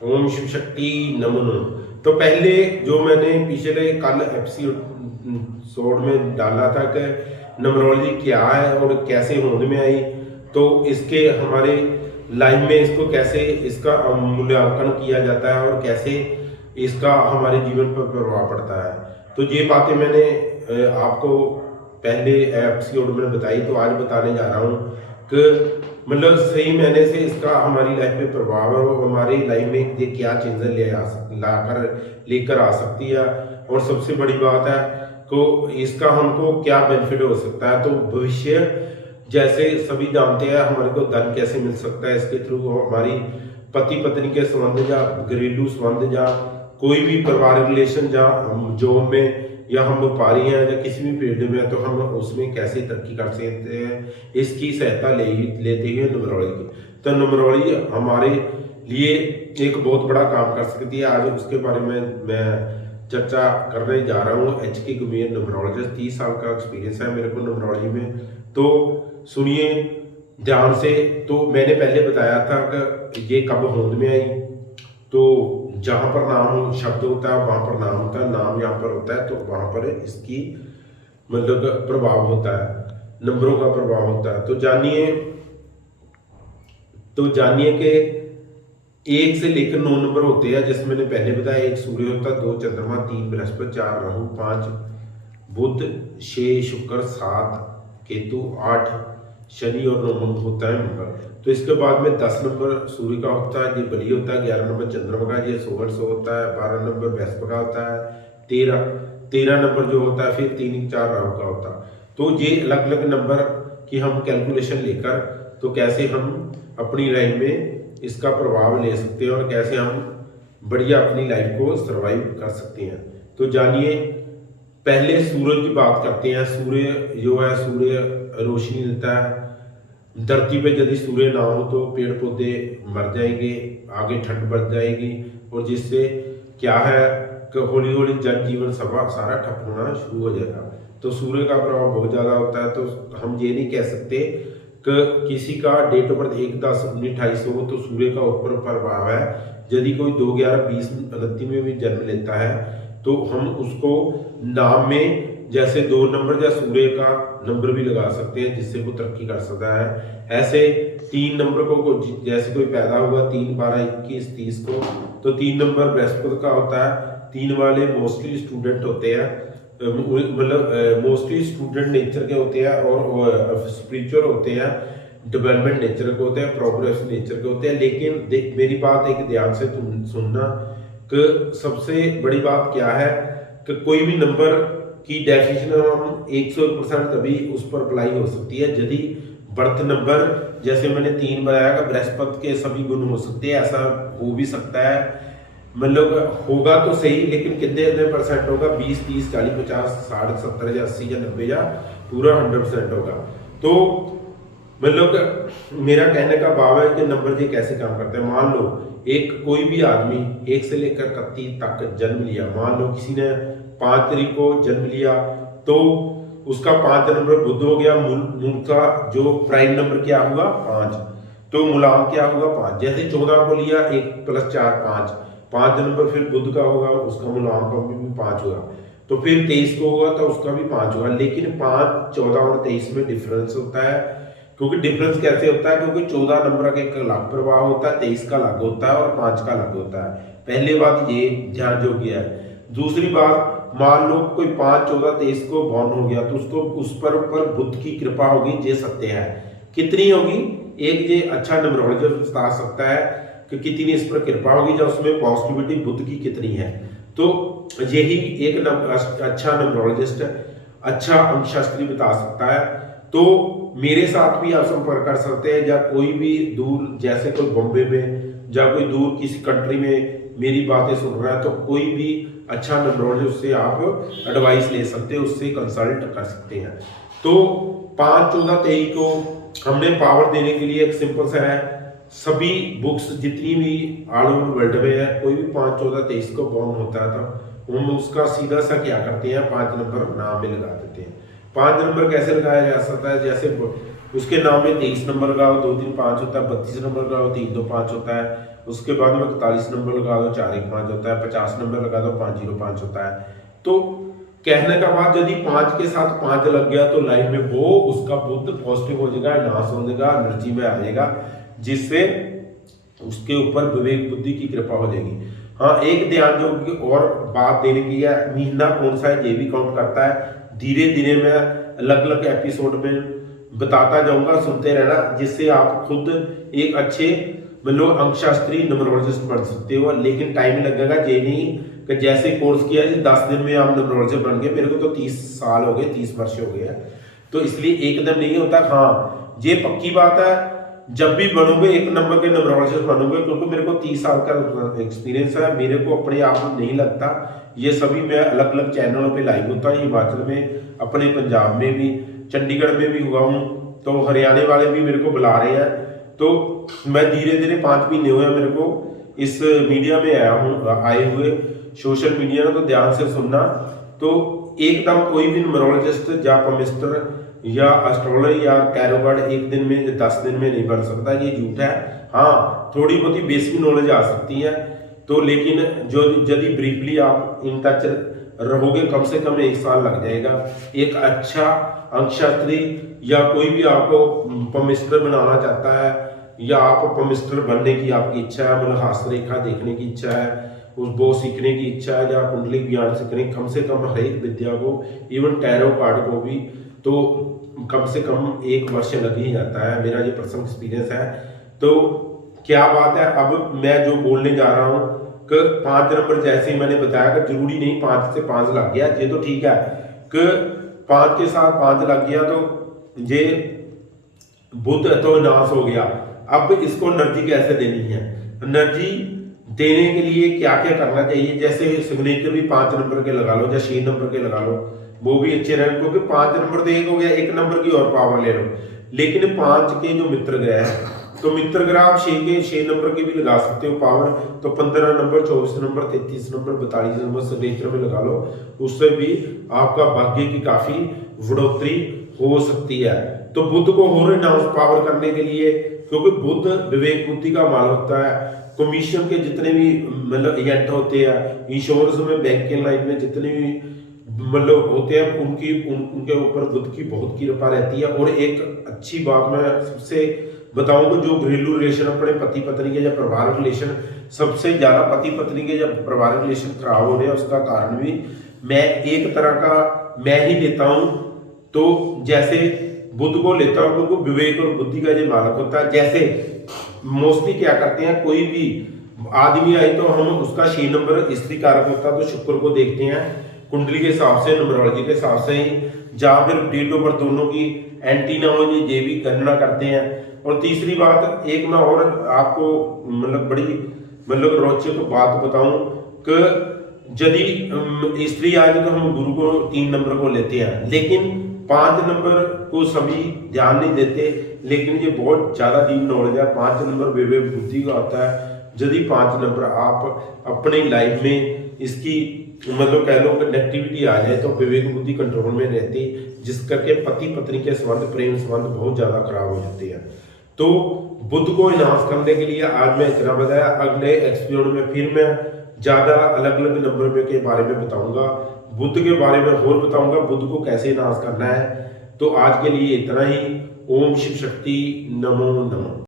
ओम शिव शक्ति नमो नमः। तो पहले जो मैंने पिछले कल एपिसोड में डाला था कि नंबरोलॉजी क्या है और कैसे होंद में आई, तो इसके हमारे लाइफ में इसको कैसे इसका मूल्यांकन किया जाता है और कैसे इसका हमारे जीवन पर प्रभाव पड़ता है। तो ये बातें मैंने आपको पहले एपिसोड में बताई, तो आज बताने जा रहा हूँ कि मतलब सही महीने से इसका हमारी लाइफ में प्रभाव है और हमारी लाइफ में ये क्या चेंजेस लेकर आ सकती है। और सबसे बड़ी बात है तो इसका हमको क्या बेनिफिट हो सकता है। तो भविष्य जैसे सभी जानते हैं हमारे को धन कैसे मिल सकता है इसके थ्रू, हमारी पति पत्नी के संबंध या घरेलू संबंध या कोई भी पारिवारिक रिलेशन जहाँ जॉब में या हम व्यापारी हैं या किसी भी फील्ड में है, तो हम उसमें कैसे तरक्की कर सकते हैं इसकी सहायता लेते हुए न्यूमरोलॉजी की। तो न्यूमरोलॉजी हमारे लिए एक बहुत बड़ा काम कर सकती है। आज उसके बारे में मैं चर्चा करने जा रहा हूँ। HK गुमेर न्यूमरोलॉजिस्ट, 30 साल का एक्सपीरियंस है मेरे को न्यूमरोलॉजी में। तो सुनिए ध्यान से। तो मैंने पहले बताया था कि ये कब होंद में आई। तो जहाँ पर नाम शब्द होता है वहाँ पर नाम होता है, नाम यहाँ पर होता है तो वहाँ पर इसकी मतलब प्रभाव होता है, नंबरों का प्रभाव होता है। तो जानिए कि 1 से लेकर 9 नंबर होते हैं, जिसमें मैंने पहले बताया 1 सूर्य होता है, 2 चंद्रमा, 3 बृहस्पति, 4 राहु, 5 बुध, 6 शुक्र, 7 केतु, 8 शनि और 9 नंबर होता है मंगल। तो इसके बाद में 10 नंबर सूर्य का होता है, ये बलि होता है। 11 नंबर चंद्रमा का, ये 16 होता है। 12 नंबर बृहस्पति का होता है। 13 नंबर जो होता है, फिर 3 4 राहु का होता है। तो ये अलग अलग नंबर की हम कैलकुलेशन लेकर तो कैसे हम अपनी लाइफ में इसका प्रभाव ले सकते हैं और कैसे हम बढ़िया अपनी लाइफ को सरवाइव कर सकते हैं। तो जानिए, पहले सूरज की बात करते हैं। सूर्य जो है, सूर्य रोशनी देता है। धरती पे यदि सूर्य ना हो तो पेड़ पौधे मर जाएंगे, आगे ठंड बढ़ जाएगी और जिससे क्या है कि हौली हौली जनजीवन सारा ठप होना शुरू हो जाएगा। तो सूर्य का प्रभाव बहुत ज़्यादा होता है। तो हम ये नहीं कह सकते कि किसी का डेट ऑफ बर्थ 1/10/1928 हो तो सूर्य का ऊपर प्रभाव है। यदि कोई 2/11/2029 में भी जन्म लेता है तो हम उसको नाम में जैसे 2 नंबर या सूर्य का नंबर भी लगा सकते हैं, जिससे वो तरक्की कर सकता है। ऐसे 3 नंबर को जैसे कोई पैदा हुआ 3 12 21 30 को, तो 3 नंबर बृहस्पति का होता है। 3 वाले मोस्टली स्टूडेंट होते हैं, मतलब मोस्टली स्टूडेंट नेचर के होते हैं और स्पिरिचुअल होते हैं, डेवलपमेंट नेचर के होते हैं, प्रोग्रेस नेचर के होते हैं। लेकिन मेरी बात एक ध्यान से तुम सुनना कि सबसे बड़ी बात क्या है कि कोई भी नंबर की डेफिनेशन हम 100% तभी उस पर अप्लाई हो सकती है यदि बर्थ नंबर, जैसे मैंने 3 बताया कि बृहस्पति के सभी गुण हो सकते हैं। ऐसा हो भी सकता है, मतलब होगा तो सही, लेकिन कितने परसेंट होगा? 20 30 40 50 60 70 या 80 या 90 या पूरा 100% होगा। तो मतलब मेरा कहने का भाव है कि नंबर ये कैसे काम करते हैं। मान लो एक कोई भी आदमी 1 से लेकर 31 तक जन्म लिया। मान लो किसी ने 5 तारीख को जन्म लिया तो उसका 5 नंबर बुध हो गया। मूल का जो प्राइम नंबर क्या हुआ? 5। तो मूलांक क्या हुआ? 5। जैसे 14 को लिया 1 + 4 5 नंबर फिर बुध का होगा, उसका मूलांक भी 5 हुआ। तो फिर 23 को होगा तो उसका भी 5 होगा। लेकिन 5 14 और 23 में डिफरेंस होता है। क्योंकि डिफरेंस कैसे होता है? क्योंकि 14 नंबर का एक अलग प्रभाव होता है, 23 का अलग होता है और 5 का अलग होता है। पहली बात ये ध्यान योग्य है। दूसरी बात, मान लो कोई 5 14 23 को बॉर्न हो गया तो उसको उस पर बुद्ध की कृपा होगी, ये सत्य है। कितनी होगी? एक ये अच्छा न्यूमरोलॉजिस्ट बता सकता है कि कितनी इस पर कृपा होगी, या उसमें पॉजिटिविटी बुद्ध की कितनी है। तो यही एक अच्छा न्यूमरोलॉजिस्ट, अच्छा अंकशास्त्री बता सकता है। तो मेरे साथ भी आप संपर्क कर सकते हैं, या कोई भी दूर, जैसे कोई बॉम्बे में या कोई दूर किसी कंट्री में मेरी बातें सुन रहा है, तो कोई भी अच्छा न्यूमरोलॉजिस्ट से आप एडवाइस ले सकते हैं, उससे कंसल्ट कर सकते हैं। तो 5 14 23 को हमने पावर देने के लिए एक सिंपल सा है, सभी बुक्स जितनी भी ऑल ओवर वर्ल्ड में है, कोई भी 5 14 23 को बॉर्न होता है तो हम उसका सीधा सा क्या करते हैं, 5 नंबर नाम में लगा देते हैं। 5 नंबर कैसे लगाया जा सकता है? जैसे उसके नाम में 23 नंबर का 2 3 5 होता है, 32 नंबर का 3 2 5 होता है, उसके बाद में 41 नंबर लगा दो 415 होता है, 50 नंबर लगा दो 505 होता है। तो कहने का बाद यदि 5 के साथ 5 लग गया तो लाइफ में वो उसका बुद्ध पॉजिटिव हो जाएगा, नाश हो जाएगा, एनर्जी में आ जाएगा, जिससे उसके ऊपर विवेक बुद्धि की कृपा हो जाएगी। हाँ, एक ध्यान योग और बात देने की है, महीना कौन सा है ये भी काउंट करता है। धीरे धीरे मैं अलग अलग एपिसोड में बताता जाऊंगा, सुनते रहना, जिससे आप खुद एक अच्छे मतलब अंकशास्त्री न्यूमरोलॉजिस्ट बन सकते हो। लेकिन टाइम लगेगा, ये नहीं कि जैसे कोर्स किया 10 दिन में आप न्यूमरोलॉजिस्ट बन गए। मेरे को तो 30 साल हो गए, 30 वर्ष हो गए हैं, तो इसलिए एकदम नहीं होता। हाँ, ये पक्की बात है, जब भी बनोगे एक नंबर के न्यूमरोलॉजिस्ट बनोगे, क्योंकि मेरे को 30 साल का एक्सपीरियंस है। मेरे को अपने आप में नहीं लगता, ये सभी मैं अलग अलग चैनलों पे लाइव होता है, हिमाचल में, अपने पंजाब में भी, चंडीगढ़ में भी हुआ हूँ, तो हरियाणा वाले भी मेरे को बुला रहे हैं। तो मैं धीरे धीरे 5 महीने हुए मेरे को इस मीडिया में आए हुए, सोशल मीडिया में। तो ध्यान से सुनना, तो एकदम कोई भी न्यूमरोलॉजिस्ट या पमिस्टर या एस्ट्रोलॉजर या टैरो कार्ड एक दिन में 10 दिन में नहीं बन सकता, ये झूठ है। हाँ, थोड़ी बहुत ही बेसिक नॉलेज आ सकती है, तो लेकिन जो यदि ब्रीफली आप इन टच रहोगे, कम से कम 1 साल लग जाएगा। एक अच्छा अंकशास्त्री या कोई भी आपको पमिस्टर बनाना चाहता है, या आप पमिस्टर बनने की आपकी इच्छा है, मतलब हस्तरेखा देखने की इच्छा है, उस वो सीखने की इच्छा है, या कुंडली ज्ञान सीखने, कम से कम हर एक विद्या को, इवन टैरो कार्ड को भी, तो कम से कम 1 वर्ष लग ही जाता है। मेरा ये पर्सनल एक्सपीरियंस है। तो क्या बात है, अब मैं जो बोलने जा रहा हूँ कि 5 नंबर, जैसे ही मैंने बताया कि जरूरी नहीं 5 से 5 लग गया, ये तो ठीक है कि 5 के साथ 5 लग गया तो ये बुध तो नाश हो गया। अब इसको एनर्जी कैसे देनी है, एनर्जी देने के लिए क्या क्या करना चाहिए। जैसे सिग्नेचर भी 5 नंबर के लगा लो या 6 नंबर के लगा लो, वो भी अच्छे रहे, क्योंकि 5 नंबर तो एक हो गया, 1 नंबर की और पावर ले लो। लेकिन 5 के जो मित्र ग्रह है, तो मित्र ग्रह आप 6 नंबर की भी लगा सकते हो पावर, तो 15 number, 24 number, 33 number, 42 number signature में लगा लो, उससे भी आपका भाग्य की काफी बढ़ोतरी हो सकती है। तो बुध को और एनहांस पावर करने के लिए, क्योंकि बुध विवेक बुद्धि का माल होता है, कमीशन के जितने भी मतलब एजेंट होते हैं, इंश्योरेंस में, बैंकिंग लाइन में जितने भी मतलब होते हैं, उनके ऊपर बुध की बहुत कृपा रहती है। और एक अच्छी बात मैं सबसे बताऊंगा, जो घरेलू रिलेशन अपने पति पत्नी के या परिवार रिलेशन, सबसे ज्यादा पति पत्नी के या परिवार रिलेशन खराब हो रहे हैं, उसका कारण भी मैं एक तरह का मैं ही लेता हूं। तो जैसे बुध को लेता हूं, क्योंकि विवेक और बुद्धि का जो मालक होता है। जैसे मोस्टली क्या करते हैं, कोई भी आदमी आए तो हम उसका 6 नंबर स्त्री कारक होता है, तो शुक्र को देखते हैं कुंडली के हिसाब से, न्यूमरोलॉजी के हिसाब से ही, जहां फिर डेट ऑफ बर्थ दोनों की एंटी ना हो, ये भी गणना करते हैं। और तीसरी बात, एक मैं और आपको मतलब बड़ी मतलब रोचक बात बताऊं कि यदि स्त्री आ जाए तो हम गुरु को 3 नंबर को लेते हैं, लेकिन 5 नंबर को सभी ध्यान नहीं देते। लेकिन ये बहुत ज्यादा डीप नॉलेज है। 5 नंबर विवेक बुद्धि का होता है। यदि 5 नंबर आप अपनी लाइफ में इसकी मतलब कह लो कनेक्टिविटी आ जाए, तो विवेक बुद्धि कंट्रोल में रहती, जिस करके पति पत्नी के संबंध, प्रेम संबंध बहुत ज्यादा खराब हो जाते हैं। तो बुध को इनहांस करने के लिए आज मैं इतना बताया। अगले एपिसोड में फिर मैं ज्यादा अलग अलग नंबर के बारे में बताऊंगा, बुध के बारे में और बताऊंगा, बुध को कैसे इनहांस करना है। तो आज के लिए इतना ही। ओम शिव शक्ति, नमो नमः।